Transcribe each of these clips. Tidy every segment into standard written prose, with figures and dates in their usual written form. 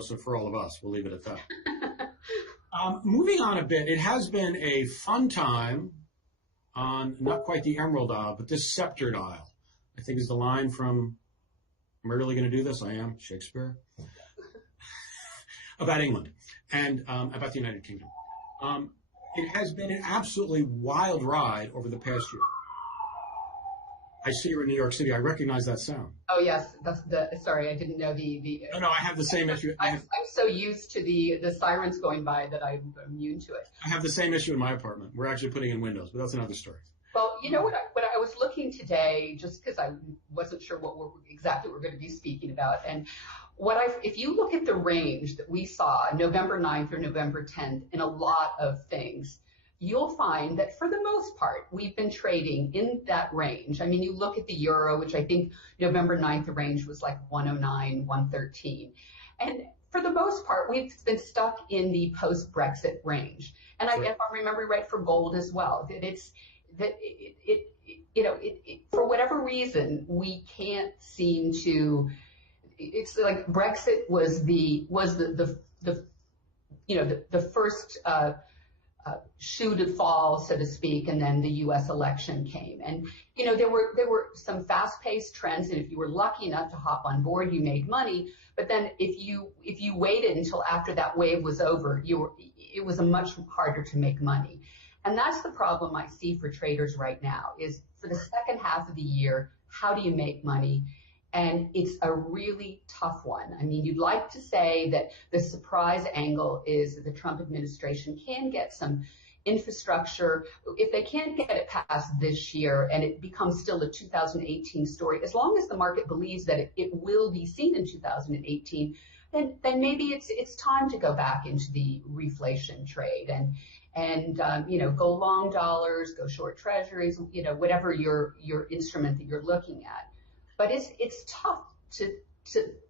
So for all of us, we'll leave it at that. Moving on a bit, it has been a fun time on not quite the Emerald Isle, but this Sceptered Isle. I think is the line from, am I really going to do this? I am, Shakespeare. About England and about the United Kingdom. It has been an absolutely wild ride over the past year. I see you're in New York City. I recognize that sound. Oh yes, that's sorry, I didn't know the. No, I have the same issue. I'm so used to the sirens going by that I'm immune to it. I have the same issue in my apartment. We're actually putting in windows, but that's another story. Well, you know what I was looking today, just because I wasn't sure what exactly we're going to be speaking about, and if you look at the range that we saw November 9th or November 10th in a lot of things, you'll find that for the most part, we've been trading in that range. I mean, you look at the euro, which I think November 9th, the range was like 109, 113. And for the most part, we've been stuck in the post-Brexit range. And if I'm remembering right, for gold as well, for whatever reason, we can't seem to, it's like Brexit was the first shoe to fall, so to speak, and then the U.S. election came. And, there were some fast-paced trends, and if you were lucky enough to hop on board, you made money. But then if you waited until after that wave was over, it was much harder to make money. And that's the problem I see for traders right now, is for the second half of the year, how do you make money? And it's a really tough one. I mean, you'd like to say that the surprise angle is that the Trump administration can get some infrastructure. If they can't get it past this year and it becomes still a 2018 story, as long as the market believes that it will be seen in 2018, then maybe it's time to go back into the reflation trade and go long dollars, go short treasuries, whatever your instrument that you're looking at. But it's tough to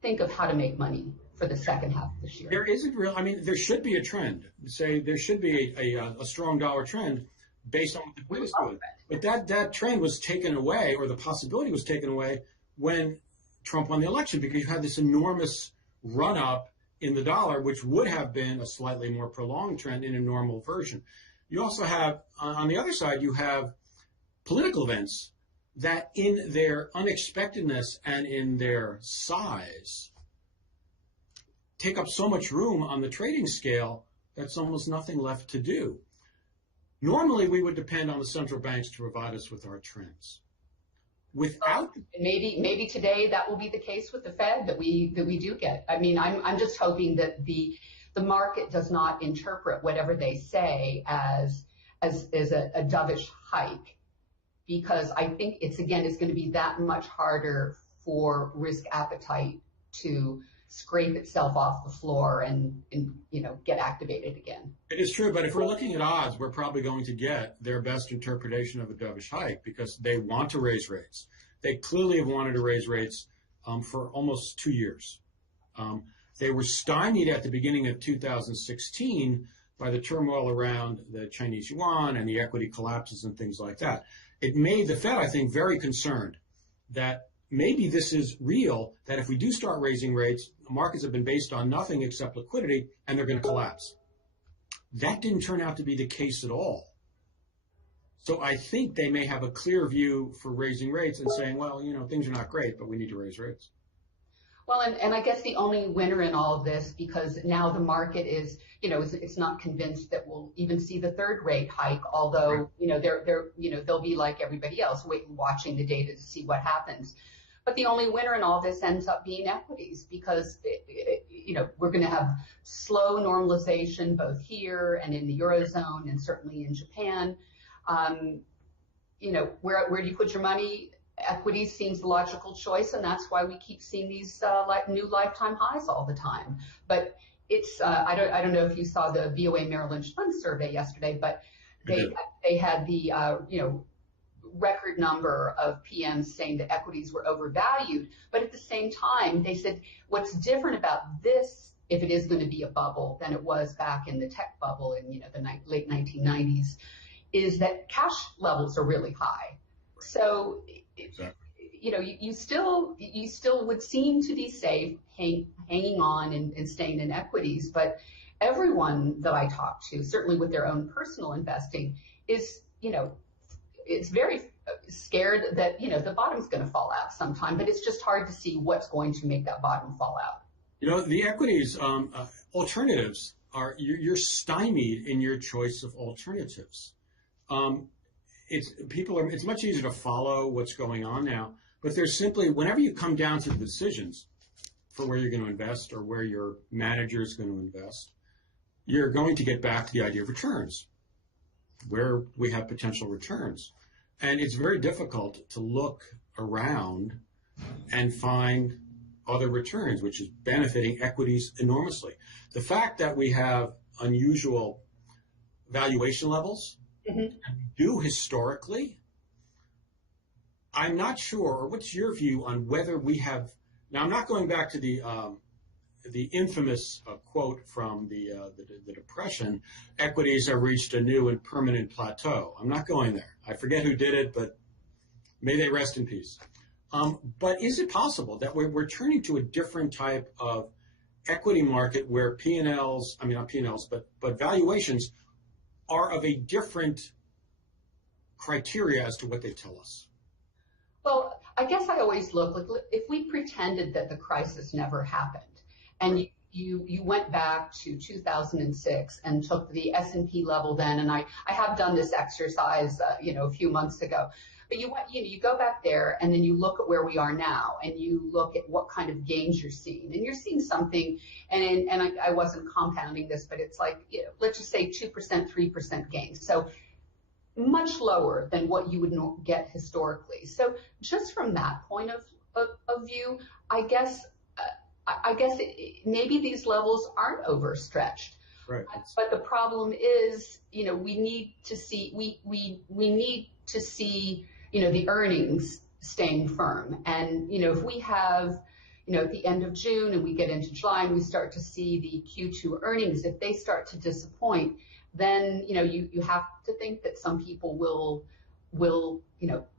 think of how to make money for the second half of this year. There isn't real. I mean, there should be a trend. Say there should be a strong dollar trend based on what the Fed is doing. But that trend was taken away, or the possibility was taken away, when Trump won the election, because you had this enormous run up in the dollar, which would have been a slightly more prolonged trend in a normal version. You also have, on the other side, you have political events that in their unexpectedness and in their size take up so much room on the trading scale that's almost nothing left to do. Normally, we would depend on the central banks to provide us with our trends. Without maybe today that will be the case with the Fed, that we do get. I mean, I'm just hoping that the market does not interpret whatever they say as a dovish hike, because I think it's going to be that much harder for risk appetite to scrape itself off the floor and get activated again. It is true, but if we're looking at odds, we're probably going to get their best interpretation of a dovish hike, because they want to raise rates. They clearly have wanted to raise rates for almost 2 years. They were stymied at the beginning of 2016 by the turmoil around the Chinese yuan and the equity collapses and things like that. It made the Fed, I think, very concerned that maybe this is real, that if we do start raising rates, the markets have been based on nothing except liquidity, and they're going to collapse. That didn't turn out to be the case at all. So I think they may have a clear view for raising rates and saying, well, things are not great, but we need to raise rates. Well, and I guess the only winner in all of this, because now the market is, it's not convinced that we'll even see the third rate hike, although, they'll be like everybody else, watching the data to see what happens. But the only winner in all this ends up being equities, because, we're going to have slow normalization both here and in the Eurozone and certainly in Japan. Where do you put your money? Equities seems the logical choice, and that's why we keep seeing these new lifetime highs all the time. But it's I don't know if you saw the VOA Merrill Lynch Fund survey yesterday, but they had the record number of PMs saying that equities were overvalued. But at the same time, they said what's different about this, if it is going to be a bubble, than it was back in the tech bubble in the late 1990s, is that cash levels are really high. So, exactly. you still would seem to be safe hanging on and staying in equities, but everyone that I talk to, certainly with their own personal investing, is, it's very scared that, the bottom's going to fall out sometime, but it's just hard to see what's going to make that bottom fall out. The equities alternatives are, you're stymied in your choice of alternatives. It's much easier to follow what's going on now, but there's simply, whenever you come down to the decisions for where you're going to invest or where your manager is going to invest, you're going to get back to the idea of returns, where we have potential returns. And it's very difficult to look around and find other returns, which is benefiting equities enormously. The fact that we have unusual valuation levels, and we do historically, I'm not sure, or what's your view on whether we have, now I'm not going back to the infamous quote from the Depression, equities have reached a new and permanent plateau. I'm not going there. I forget who did it, but may they rest in peace. But is it possible that we're turning to a different type of equity market where P&Ls, I mean not P&Ls, but valuations are of a different criteria as to what they tell us? Well, I guess I always look, like, if we pretended that the crisis never happened, and you went back to 2006 and took the S&P level then, and I have done this exercise, a few months ago. But you go back there, and then you look at where we are now, and you look at what kind of gains you're seeing, and you're seeing something. And I wasn't compounding this, but it's like, let's just say 2%, 3% gains. So much lower than what you would get historically. So just from that point of view, I guess maybe these levels aren't overstretched. Right. But the problem is, we need to see the earnings staying firm. And, if we have, at the end of June and we get into July and we start to see the Q2 earnings, if they start to disappoint, then, you have to think that some people will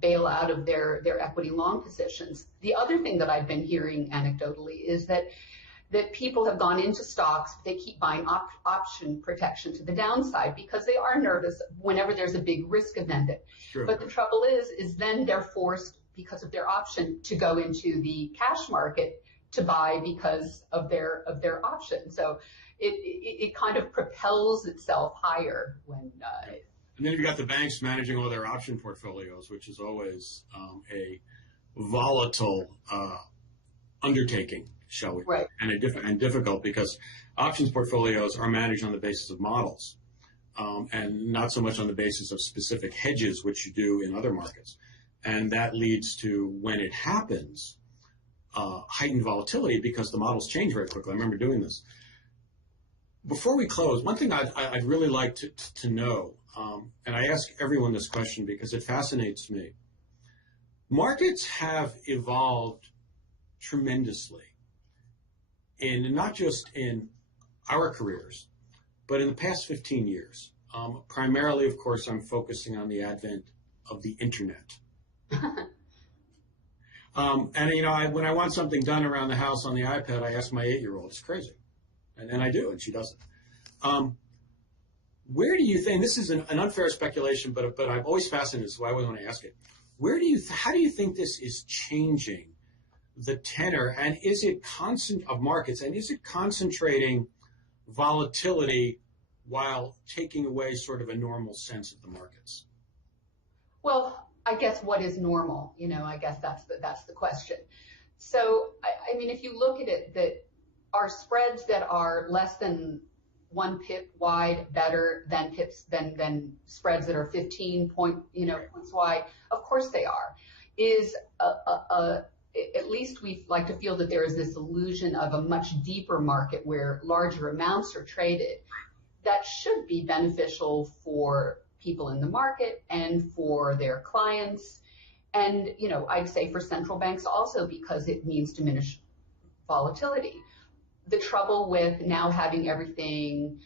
bail out of their equity long positions. The other thing that I've been hearing anecdotally is that people have gone into stocks, they keep buying option protection to the downside because they are nervous whenever there's a big risk event. Sure. But the trouble is then they're forced, because of their option, to go into the cash market to buy because of their option. So it kind of propels itself higher when. And then you've got the banks managing all their option portfolios, which is always a volatile undertaking, shall we? Right. And difficult, because options portfolios are managed on the basis of models, and not so much on the basis of specific hedges, which you do in other markets. And that leads to, when it happens, heightened volatility because the models change very quickly. I remember doing this. Before we close, one thing I'd really like to know, and I ask everyone this question because it fascinates me. Markets have evolved tremendously, not just in our careers, but in the past 15 years. Primarily, of course, I'm focusing on the advent of the internet. And when I want something done around the house on the iPad, I ask my 8-year-old. It's crazy, and I do, and she doesn't. Where do you think, this is an unfair speculation, but I'm always fascinated, so I always want to ask it. How do you think this is changing the tenor, and is it of markets, and is it concentrating volatility while taking away sort of a normal sense of the markets? Well, I guess what is normal? I guess that's the question. So, I mean, if you look at it, that are spreads that are less than 1 pip wide better than spreads that are 15 points wide? Of course they are. At least we like to feel that there is this illusion of a much deeper market where larger amounts are traded. That should be beneficial for people in the market and for their clients. And, I'd say for central banks also, because it means diminished volatility. The trouble with now having everything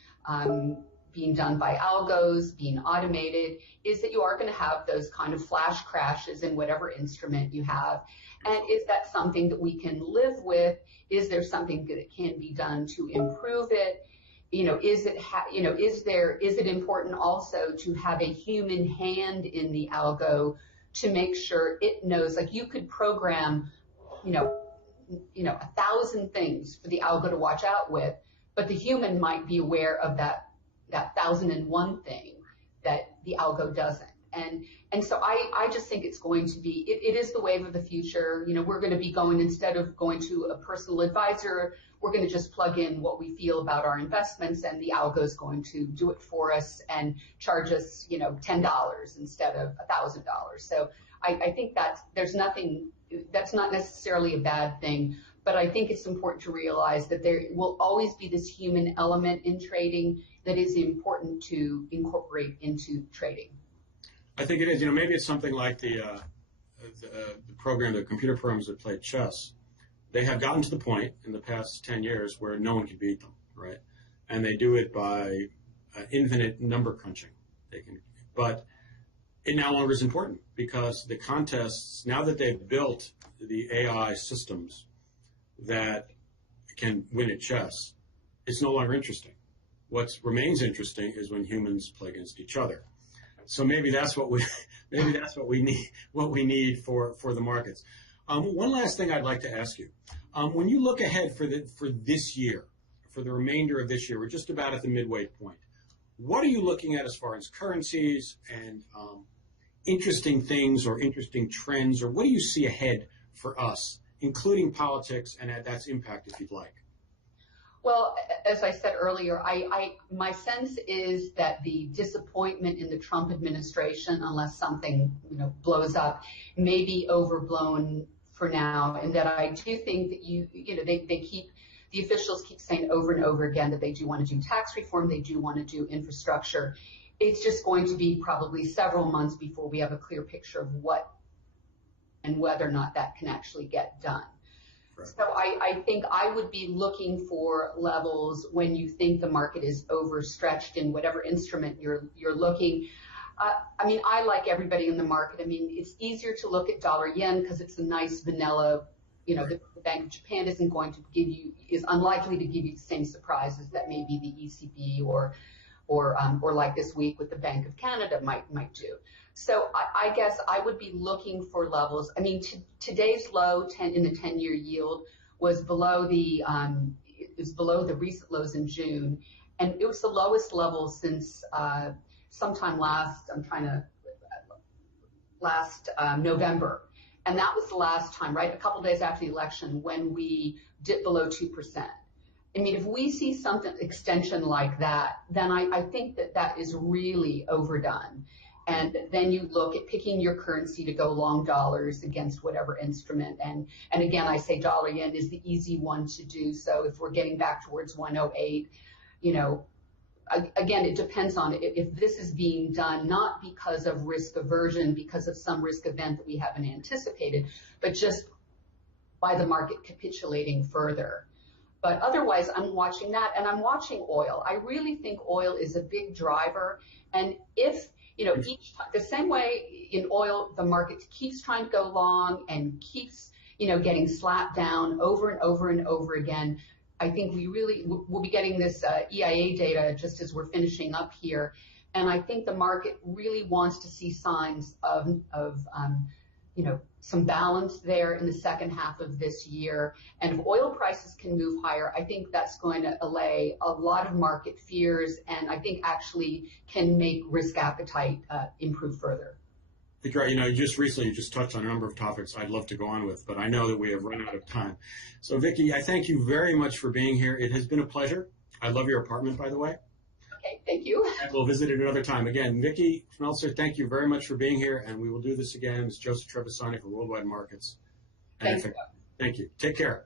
being done by algos, being automated, is that you are going to have those kind of flash crashes in whatever instrument you have. And is that something that we can live with? Is there something that can be done to improve it? Is it important also to have a human hand in the algo to make sure it knows, like you could program, 1,000 things for the algo to watch out with, but the human might be aware of that 1,001 thing that the algo doesn't. And so I just think it's going to be, it is the wave of the future. We're going to be going, instead of going to a personal advisor, we're going to just plug in what we feel about our investments, and the algo is going to do it for us and charge us, $10 instead of $1,000. So I think that's not necessarily a bad thing, but I think it's important to realize that there will always be this human element in trading that is important to incorporate into trading. I think it is. Maybe it's something like the program, the computer programs that play chess. They have gotten to the point in the past 10 years where no one can beat them, right? And they do it by infinite number crunching. But it no longer is important, because the contests, now that they've built the AI systems that can win at chess, it's no longer interesting. What remains interesting is when humans play against each other. So maybe that's what we need for the markets. One last thing I'd like to ask you: when you look ahead for this year, for the remainder of this year, we're just about at the midway point. What are you looking at as far as currencies and interesting things or interesting trends, or what do you see ahead for us, including politics and that's impact, if you'd like? Well, as I said earlier, my sense is that the disappointment in the Trump administration, unless something blows up, may be overblown for now, and that I do think that the officials keep saying over and over again that they do want to do tax reform, they do want to do infrastructure. It's just going to be probably several months before we have a clear picture of what and whether or not that can actually get done. Right. So I think I would be looking for levels when you think the market is overstretched in whatever instrument you're looking. I like everybody in the market. It's easier to look at dollar yen because it's a nice vanilla. The Bank of Japan is unlikely to give you the same surprises that maybe the ECB or like this week with the Bank of Canada might do. So I guess I would be looking for levels. Today's low in the 10-year yield was below the recent lows in June, and it was the lowest level since sometime last November, and that was the last time, right? A couple days after the election when we dipped below 2%. If we see something extension like that, then I think that is really overdone. And then you look at picking your currency to go long dollars against whatever instrument. And again, I say dollar yen is the easy one to do. So if we're getting back towards 108, again, it depends on if this is being done not because of risk aversion, because of some risk event that we haven't anticipated, but just by the market capitulating further. But otherwise, I'm watching that, and I'm watching oil. I really think oil is a big driver. And if the same way in oil, the market keeps trying to go long and keeps, getting slapped down over and over and over again. I think we'll be getting this EIA data just as we're finishing up here. And I think the market really wants to see signs of some balance there in the second half of this year. And if oil prices can move higher, I think that's going to allay a lot of market fears, and I think actually can make risk appetite improve further. Vicki, you just touched on a number of topics I'd love to go on with, but I know that we have run out of time. So Vicki, I thank you very much for being here. It has been a pleasure. I love your apartment, by the way. Okay, thank you. And we'll visit it another time. Again, Vicki Schmelzer, thank you very much for being here, and we will do this again. It's Joseph Trevisani for Worldwide Markets. Thank you. Thank you. Take care.